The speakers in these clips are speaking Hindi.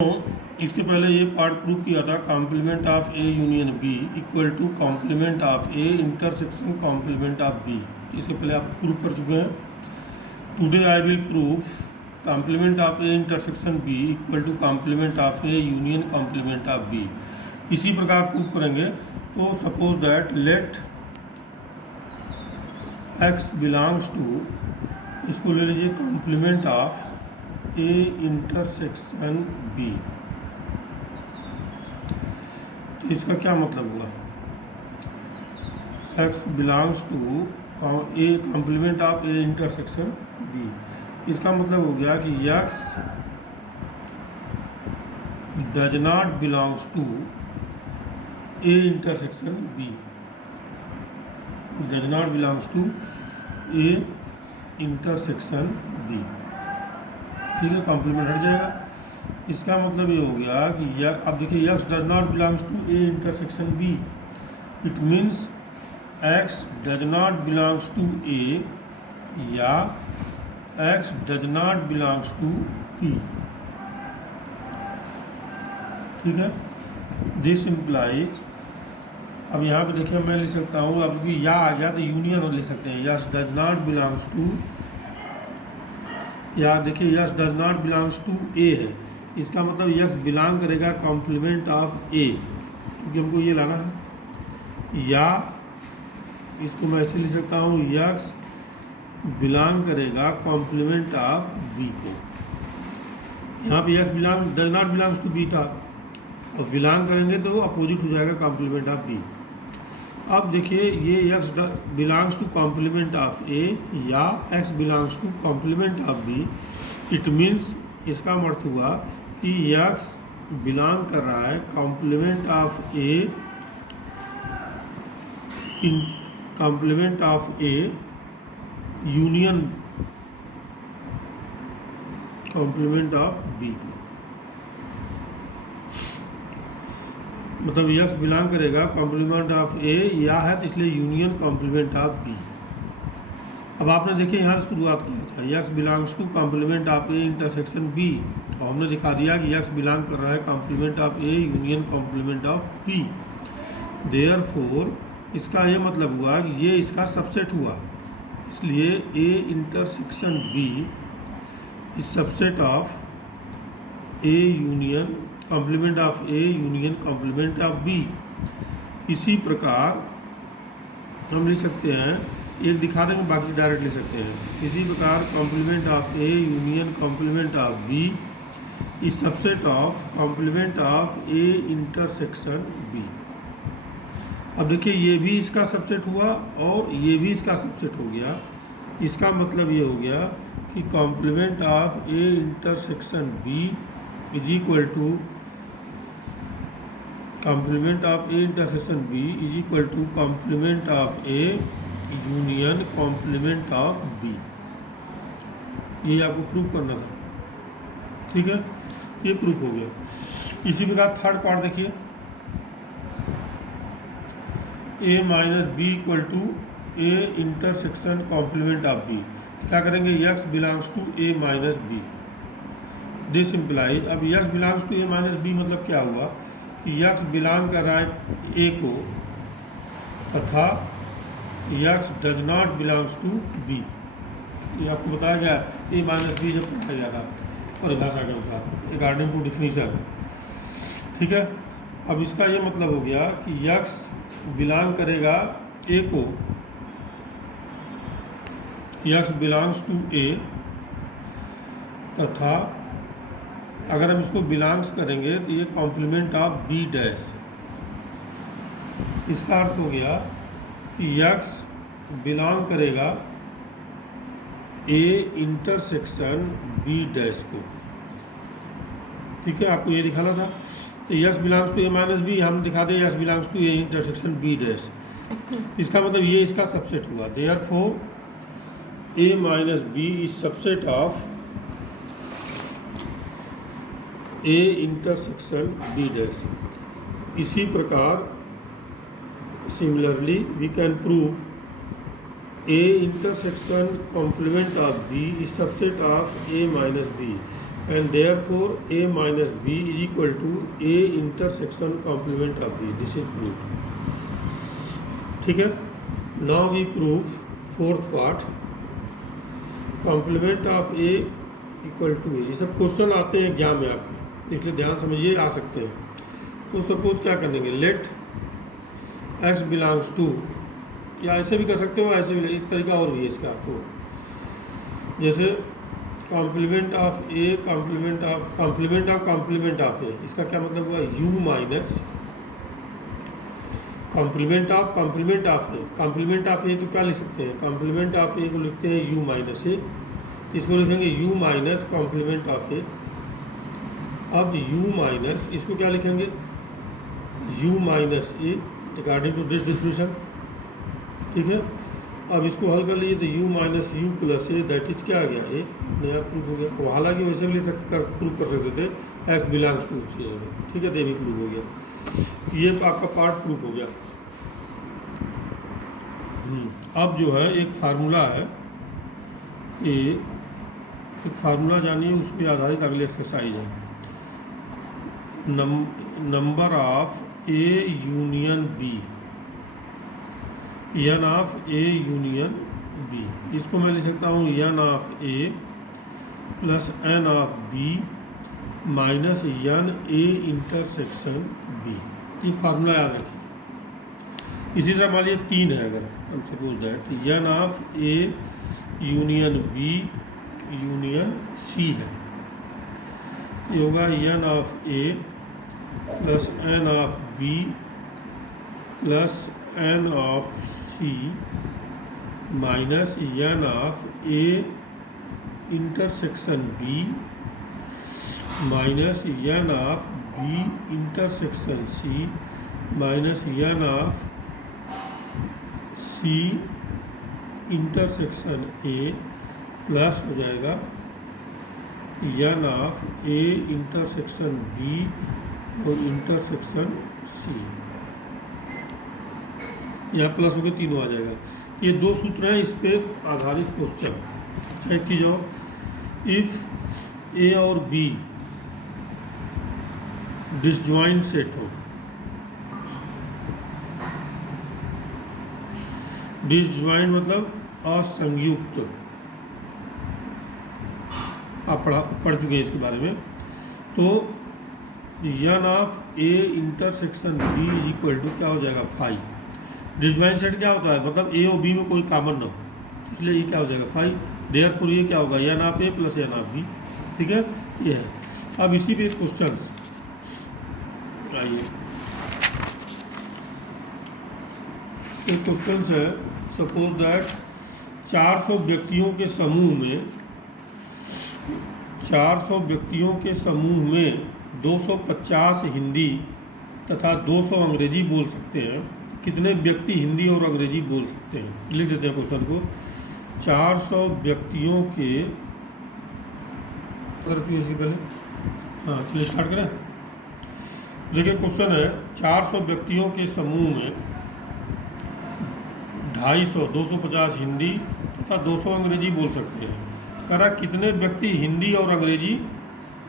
तो इसके पहले ये पार्ट प्रूव किया था complement of A union B equal to complement of A intersection complement of B. इससे पहले आप प्रूव कर चुके हैं। Today I will prove complement of A intersection B equal to complement of A union complement of B. इसी प्रकार प्रूव करेंगे। तो suppose that let x belongs to, इसको ले लीजिए complement of A intersection B. तो इसका क्या मतलब हुआ? X belongs to A complement of A intersection B. इसका मतलब हो गया कि x does not belongs to A intersection B, does not belongs to A intersection B. ठीक है, कॉम्प्लीमेंट हट जाएगा। इसका मतलब ये हो गया कि अब देखिए X does not belongs to A intersection B, it means X does not belongs to A या X does not belongs to P. ठीक है, दिस इम्प्लाइज, अब यहाँ पे देखिए मैं लिख सकता हूँ, अब भी या आ गया तो यूनियन लिख सकते हैं, X does not belongs to, या देखिए X does not belongs to A है, इसका मतलब यस बिलोंग करेगा कॉम्प्लीमेंट ऑफ ए, क्योंकि हमको ये लाना है। या इसको मैं ऐसे लिख सकता हूँ, यस बिलोंग करेगा कॉम्प्लीमेंट ऑफ बी को। यहाँ पे x belong does not belongs to B था, और बिलोंग करेंगे तो अपोजिट हो जाएगा कॉम्प्लीमेंट ऑफ बी। अब देखिए ये X belongs to complement of A या X belongs to complement of B, it means इसका अर्थ हुआ कि एक्स बिलोंग कर रहा है complement of A in complement of A union complement of B को। मतलब यक्स बिलोंग करेगा कॉम्प्लीमेंट ऑफ ए या है तो इसलिए यूनियन कॉम्प्लीमेंट ऑफ बी। अब आपने देखिए यहाँ शुरुआत किया था x belongs to complement of A intersection B, तो हमने दिखा दिया कि यक्स बिलोंग कर रहा है complement of A union complement of B. Therefore इसका ये मतलब हुआ कि ये इसका सबसेट हुआ, इसलिए A intersection B is subset of A union complement of A union complement of B. इसी प्रकार हम लिख सकते हैं, एक दिखा देंगे बाकी डायरेक्ट लिख सकते हैं। इसी प्रकार complement of A union complement of B is subset of complement of A intersection B. अब देखिए ये भी इसका सबसेट हुआ और ये भी इसका सबसेट हो गया। इसका मतलब ये हो गया कि complement of A intersection B is equal to complement of A intersection B is equal to complement of A union complement of B. ये आपको प्रूव करना था। ठीक है, ये प्रूफ हो गया। इसी प्रकार थर्ड पार्ट देखिए, A minus B equal to A intersection complement of B. क्या करेंगे, X belongs to A minus B. This implies, अब X belongs to A minus B मतलब क्या हुआ कि यक्स बिलोंग कर रहा है ए को तथा x does not belongs to B. ये आपको बताया गया ए माइनस बी जब पढ़ाया गया था परिभाषा के अनुसार अकॉर्डिंग टू डिफिनीशन। ठीक है, अब इसका ये मतलब हो गया कि यक्स बिलोंग करेगा ए को, यक्स बिलोंग्स टू ए तथा अगर हम इसको बिलोंग्स करेंगे तो ये कॉम्प्लीमेंट ऑफ बी डैश। इसका अर्थ हो गया कि यक्स बिलोंग करेगा ए इंटरसेक्शन बी डैश को। ठीक है, आपको ये दिखाना था। तो x belongs to A minus B हम दिखा दें x belongs to A intersection B dash. इसका मतलब ये इसका सबसेट हुआ। Therefore A minus B is subset of A intersection B dash. इसी प्रकार similarly we can prove A intersection complement of B is subset of A minus B. And therefore A minus B is equal to A intersection complement of B, this is proof. ठीक है, now we prove fourth part, complement of A equal to A. ये सब क्वेश्चन आते हैं एग्जाम में आपके, इसलिए ध्यान समझिए, आ सकते हैं। तो सपोज क्या करेंगे, लेट एक्स बिलोंग्स टू, या ऐसे भी कर सकते हो, ऐसे भी, एक तरीका और भी है इसका आपको, जैसे complement of A complement of A, इसका क्या मतलब हुआ, U minus complement of A. Complement of A तो क्या लिख सकते हैं, कॉम्प्लीमेंट ऑफ ए को लिखते हैं यू माइनस ए, इसको लिखेंगे U minus complement of A. अब यू माइनस, इसको क्या लिखेंगे, U minus A according to this distribution. ठीक है, अब इसको हल कर लीजिए तो U minus U plus A, that is क्या आ गया, ए नया प्रूफ हो गया। वो हालांकि वैसे भी प्रूफ कर सकते थे, एक्स बिलोंग्स टू। ठीक है, तो ये भी प्रूफ हो गया, ये आपका पार्ट प्रूफ हो गया। अब जो है एक फार्मूला है, ये एक फार्मूला जानिए, उस पर आधारित अगली एक्सरसाइज है। Number of A union B, n of A union B, इसको मैं लिख सकता हूँ n of A plus n of B minus n A intersection B. ये फार्मूला याद रखिए। इसी तरह मान लीजिए 3 है, अगर हम suppose that n of A union B union C है, ये होगा n of A plus n of B plus n of C minus n of A intersection B minus n of B intersection C minus n of C intersection A plus हो जाएगा n of A intersection B और इंटरसेक्शन सी, यहाँ प्लस होकर तीनों आ जाएगा। ये 2 सूत्र हैं, इस पे आधारित क्वेश्चन। अच्छा, एक चीज़ और, इफ ए और बी डिसजॉइंट सेट हो, डिसजॉइंट मतलब असंयुक्त, आप पढ़ चुके हैं इसके बारे में। तो n of A intersection B is equal to क्या हो जाएगा, 5। डिसजॉइंट सेट क्या होता है, मतलब ए और बी में कोई कॉमन ना हो, इसलिए ये क्या हो जाएगा 5। देयरफॉर ये क्या होगा, n of A plus n of B. ठीक है, ये है। अब इसी पे क्वेश्चन आइए, एक क्वेश्चन है, सपोज दैट 400 व्यक्तियों के समूह में 400 व्यक्तियों के समूह में 250 हिंदी तथा 200 अंग्रेजी बोल सकते हैं। कितने व्यक्ति हिंदी और अंग्रेजी बोल सकते हैं, लिख देते हैं क्वेश्चन को। 400 व्यक्तियों के, इसके पहले हाँ चलिए स्टार्ट करें। देखिए क्वेश्चन है, 400 व्यक्तियों के समूह में 250 हिंदी तथा 200 अंग्रेजी बोल सकते हैं। करा कितने व्यक्ति हिंदी और अंग्रेजी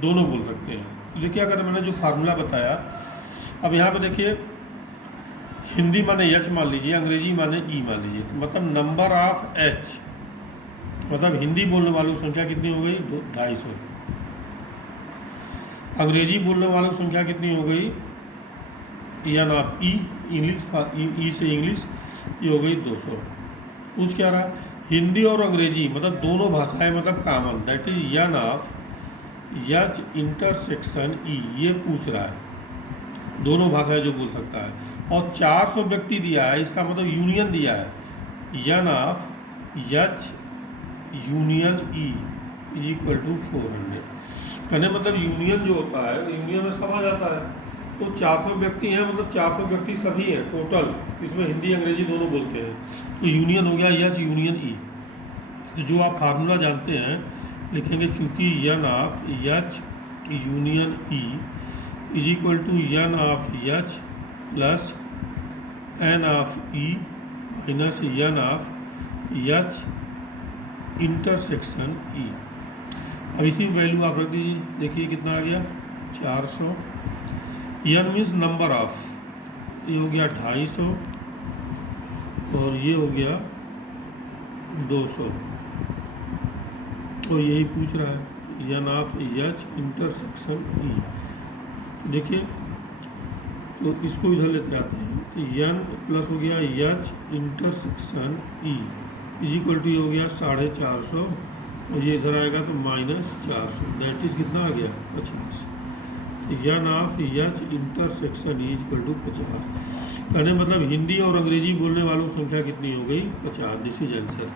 दोनों बोल सकते हैं। तो देखिए, अगर मैंने जो फार्मूला बताया, अब यहाँ पे देखिए, हिंदी माने एच मान लीजिए, अंग्रेजी माने ई मान लीजिए, तो मतलब नंबर ऑफ एच, मतलब हिंदी बोलने वालों की संख्या कितनी हो गई, 250। अंग्रेजी बोलने वालों की संख्या कितनी हो गई, एन ऑफ ई, इंग्लिश, ई से इंग्लिश, ये हो गई 200। पूछ क्या रहा, हिंदी और अंग्रेजी मतलब दोनों भाषाएं, मतलब common, that is an of H intersection ई, ये पूछ रहा है, दोनों भाषाएं जो बोल सकता है। और 400 व्यक्ति दिया है, इसका मतलब यूनियन दिया है, n of H union E is equal to 400। कहने मतलब यूनियन जो होता है, यूनियन में सब आ जाता है। तो 400 व्यक्ति हैं, मतलब 400 व्यक्ति सभी हैं टोटल, इसमें हिंदी अंग्रेजी दोनों बोलते हैं, तो यूनियन हो गया एच यूनियन ई। तो जो आप फार्मूला जानते हैं, लिखेंगे चूँकि n of H union E is equal to n of H plus n of E minus n of H intersection E. अब इसी में वैल्यू आप रख दीजिए, देखिए कितना आ गया 400। n मीन्स नंबर ऑफ, ये हो गया 250 और ये हो गया 200, और यही पूछ रहा है n of h intersection e। तो देखिए, तो इसको इधर लेते आते हैं, तो n प्लस हो गया h intersection e is equal to हो गया 450, और ये इधर आएगा तो -400, दैट इज कितना आ गया 50। तो n of h intersection e is equal to 50। कहने मतलब हिंदी और अंग्रेजी बोलने वालों की संख्या कितनी हो गई 50। This is answer.